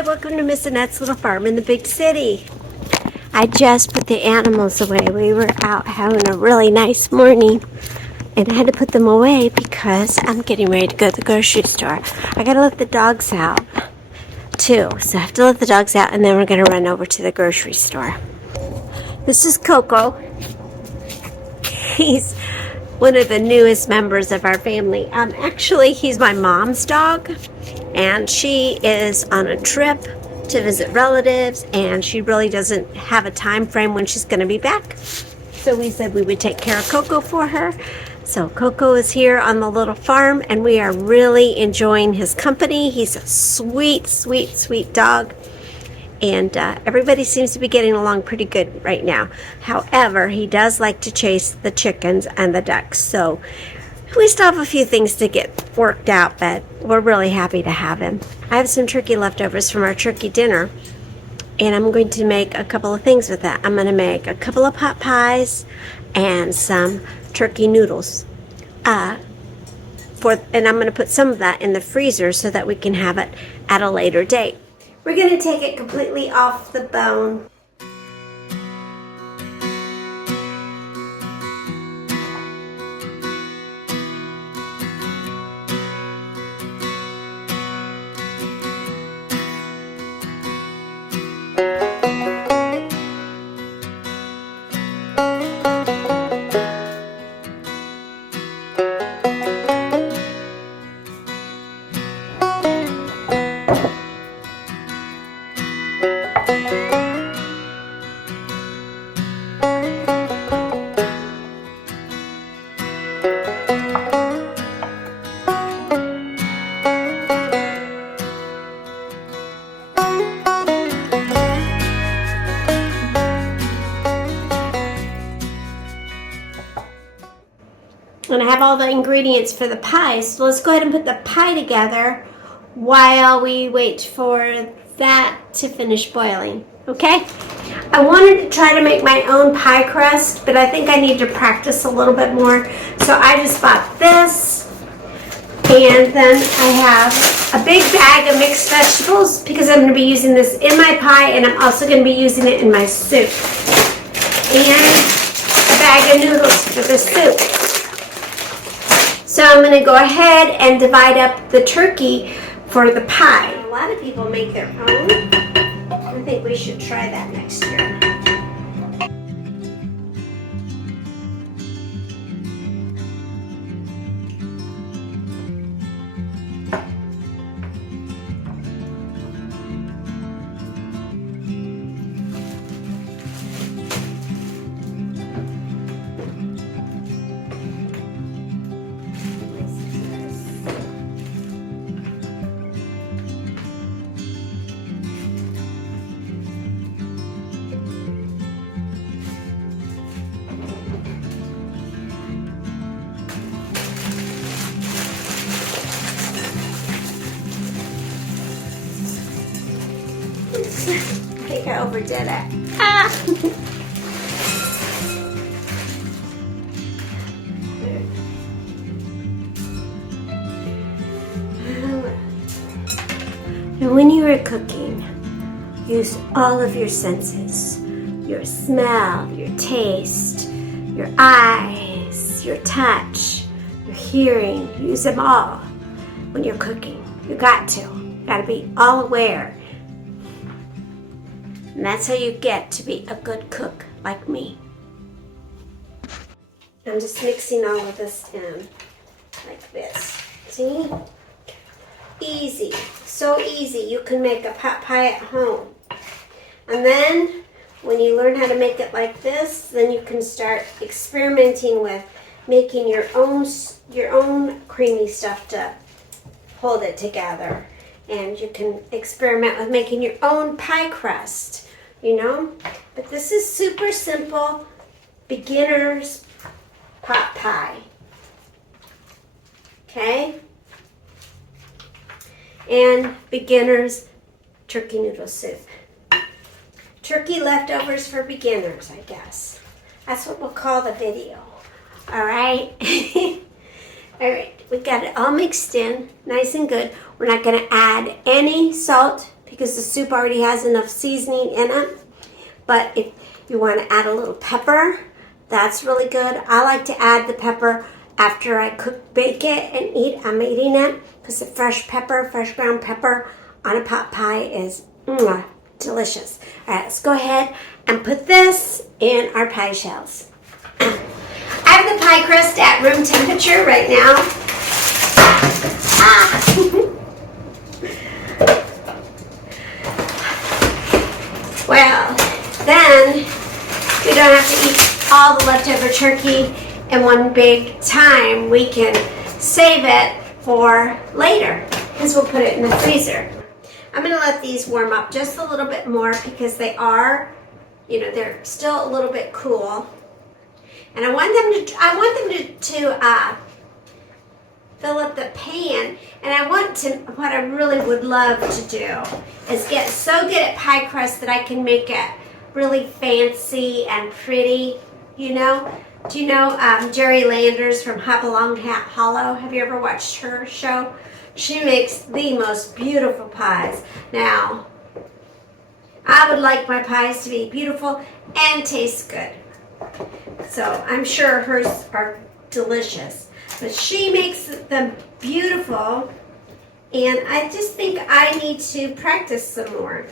Hi, welcome to Miss Annette's Little Farm in the big city. I just put the animals away. We were out having a really nice morning, and I had to put them away because I'm getting ready to go to the grocery store. I gotta let the dogs out too, so I have to let the dogs out, and then we're gonna run over to the grocery store. This is Coco. He's one of the newest members of our family. Actually, he's my mom's dog, and she is on a trip to visit relatives, and she really doesn't have a time frame when she's going to be back. So we said we would take care of Coco for her. So Coco is here on the little farm, and we are really enjoying his company. He's a sweet, sweet, sweet dog. And everybody seems to be getting along pretty good right now. However, he does like to chase the chickens and the ducks. So we still have a few things to get worked out, but we're really happy to have him. I have some turkey leftovers from our turkey dinner, and I'm going to make a couple of things with that. I'm going to make a couple of pot pies and some turkey noodles. And I'm going to put some of that in the freezer so that we can have it at a later date. We're going to take it completely off the bone. And I have all the ingredients for the pie, so let's go ahead and put the pie together while we wait for that to finish boiling, okay? I wanted to try to make my own pie crust, but I think I need to practice a little bit more. So I just bought this, and then I have a big bag of mixed vegetables because I'm going to be using this in my pie, and I'm also going to be using it in my soup. And a bag of noodles for the soup. So I'm going to go ahead and divide up the turkey for the pie. A lot of people make their own. I think we should try that next year. I think I overdid it. Ah! And when you are cooking, use all of your senses. Your smell, your taste, your eyes, your touch, your hearing. Use them all when you're cooking. You got to. You got to be all aware. And that's how you get to be a good cook like me. I'm just mixing all of this in like this. See? Easy. So easy. You can make a pot pie at home. And then when you learn how to make it like this, then you can start experimenting with making your own creamy stuff to hold it together. And you can experiment with making your own pie crust, you know? But this is super simple, beginner's pot pie. Okay? And beginner's turkey noodle soup. Turkey leftovers for beginners, I guess. That's what we'll call the video. All right? All right, we got it all mixed in, nice and good. We're not gonna add any salt, because the soup already has enough seasoning in it. But if you want to add a little pepper, that's really good. I like to add the pepper after I bake it and I'm eating it, because the fresh ground pepper on a pot pie is delicious. All right, let's go ahead and put this in our pie shells. I have the pie crust at room temperature right now. Well, then we don't have to eat all the leftover turkey in one big time. We can save it for later, because we'll put it in the freezer. I'm going to let these warm up just a little bit more, because they are, they're still a little bit cool. And I want them to fill up the pan. And what I really would love to do is get so good at pie crust that I can make it really fancy and pretty, Do you know Jerry Landers from Hopalong Hollow? Have you ever watched her show? She makes the most beautiful pies. Now, I would like my pies to be beautiful and taste good. So I'm sure hers are delicious. But she makes them beautiful, and I just think I need to practice some more.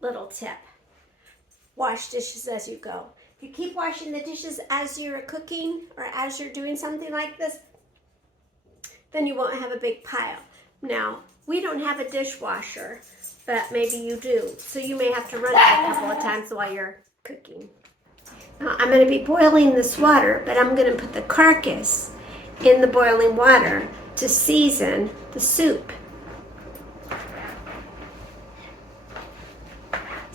Little tip: wash dishes as you go. If you keep washing the dishes as you're cooking or as you're doing something like this, then you won't have a big pile. Now, we don't have a dishwasher, but maybe you do, so you may have to run it a couple of times while you're cooking. Now, I'm going to be boiling this water, but I'm going to put the carcass in the boiling water to season the soup.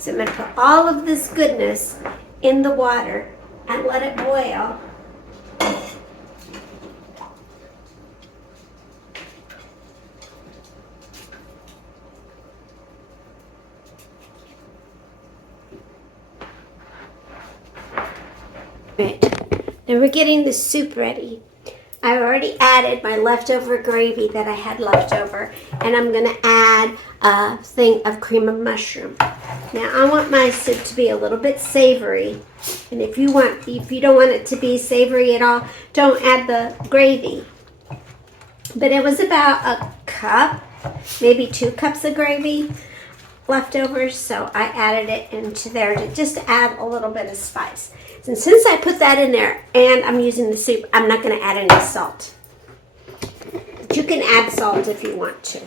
So I'm going to put all of this goodness in the water and let it boil. Right. Now we're getting the soup ready. I've already added my leftover gravy that I had left over, and I'm going to add a thing of cream of mushroom. Now I want my soup to be a little bit savory, and if you don't want it to be savory at all, don't add the gravy. But it was about a cup, maybe 2 cups of gravy leftovers, so I added it into there to just add a little bit of spice. And since I put that in there and I'm using the soup, I'm not going to add any salt. But you can add salt if you want to.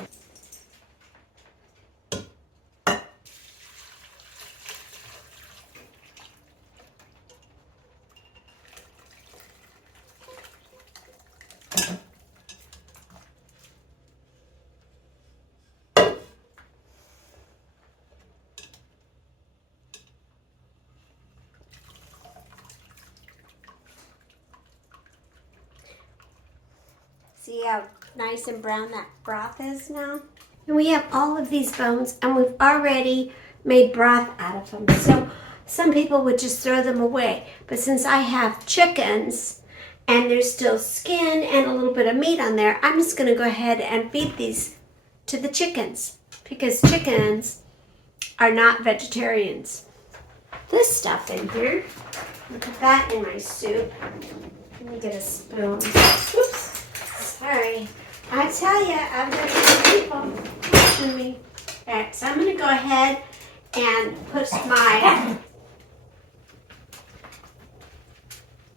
See how nice and brown that broth is now? And we have all of these bones, and we've already made broth out of them. So some people would just throw them away. But since I have chickens, and there's still skin and a little bit of meat on there, I'm just going to go ahead and feed these to the chickens, because chickens are not vegetarians. This stuff in here, I'll put that in my soup. Let me get a spoon. Oops, sorry. I tell you, I've got people watching me. All right, so I'm going to go ahead and put my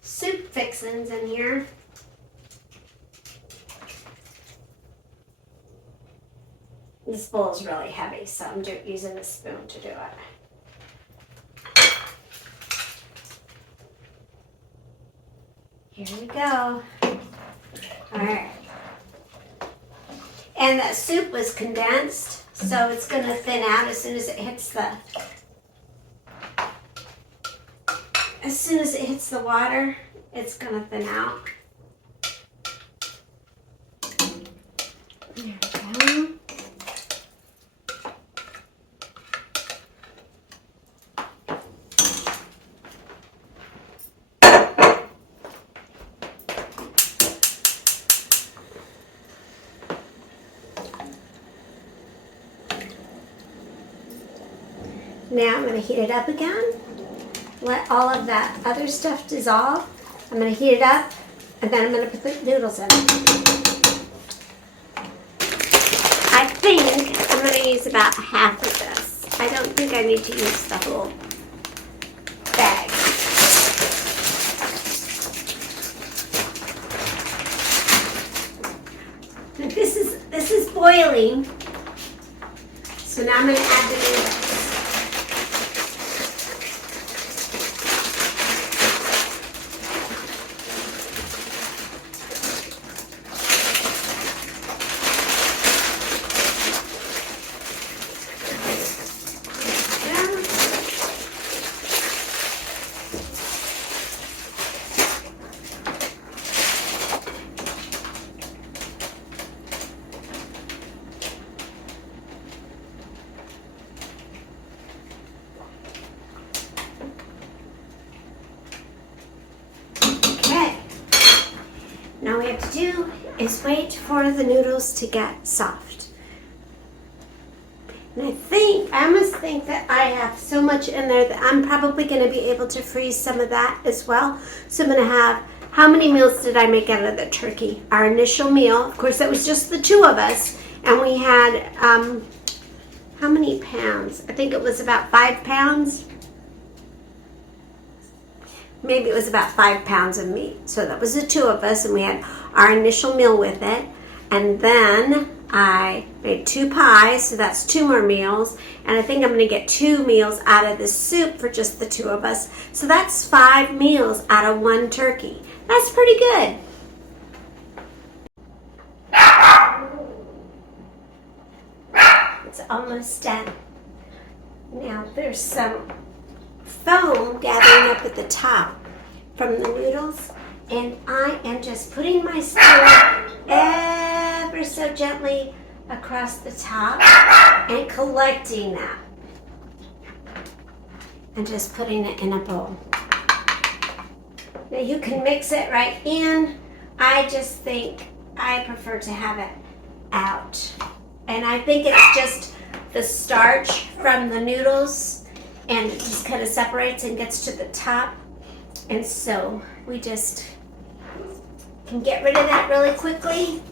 soup fixins in here. This bowl is really heavy, so I'm using a spoon to do it. Here we go. All right. And that soup was condensed, so it's going to thin out as soon as it hits the water, it's going to thin out. There we go. Now I'm going to heat it up again. Let all of that other stuff dissolve. I'm going to heat it up, and then I'm going to put the noodles in. I think I'm going to use about half of this. I don't think I need to use the whole bag. And this is boiling. So now I'm going to add the noodles. Now what we have to do is wait for the noodles to get soft. And I almost think that I have so much in there that I'm probably going to be able to freeze some of that as well. So I'm going to have, how many meals did I make out of the turkey? Our initial meal, of course, that was just the two of us. And we had, how many pounds? I think it was about 5 pounds. Maybe it was about 5 pounds of meat. So that was the two of us, and we had our initial meal with it. And then I made 2 pies, so that's 2 more meals. And I think I'm going to get 2 meals out of this soup for just the two of us. So that's 5 meals out of 1 turkey. That's pretty good. It's almost done. Now there's some foam gathering up at the top from the noodles, and I am just putting my spoon ever so gently across the top and collecting that and just putting it in a bowl. Now you can mix it right in. I just think I prefer to have it out, and I think it's just the starch from the noodles, and it just kind of separates and gets to the top. And so we just can get rid of that really quickly.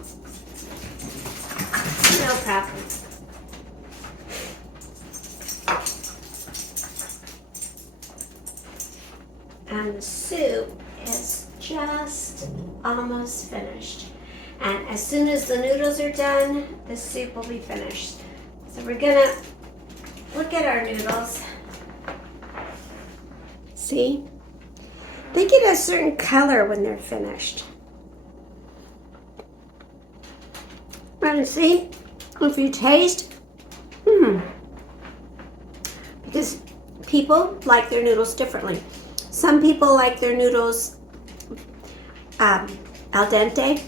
No problem. And the soup is just almost finished. And as soon as the noodles are done, the soup will be finished. So we're gonna look at our noodles. See? They get a certain color when they're finished. And see, if you taste, because people like their noodles differently. Some people like their noodles al dente.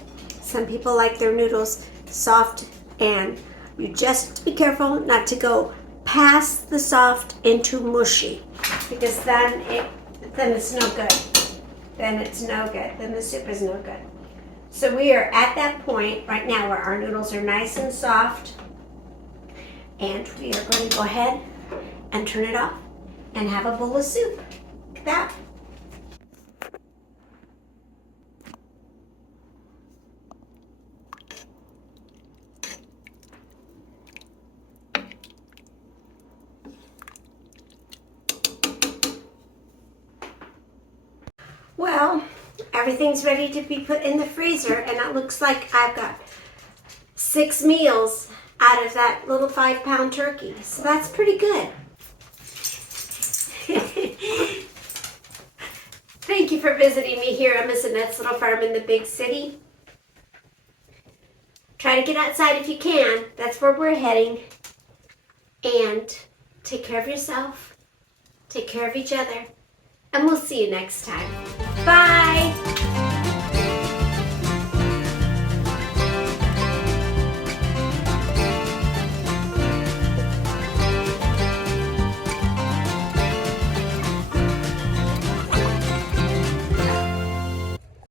Some people like their noodles soft, and you just be careful not to go past the soft into mushy, because then it's no good. Then it's no good. Then the soup is no good. So we are at that point right now where our noodles are nice and soft, and we are going to go ahead and turn it off and have a bowl of soup. Look at that. Well, everything's ready to be put in the freezer, and it looks like I've got 6 meals out of that little 5-pound turkey. So that's pretty good. Thank you for visiting me here on Miss Annette's Little Farm in the big city. Try to get outside if you can. That's where we're heading. And take care of yourself. Take care of each other. And we'll see you next time. Bye!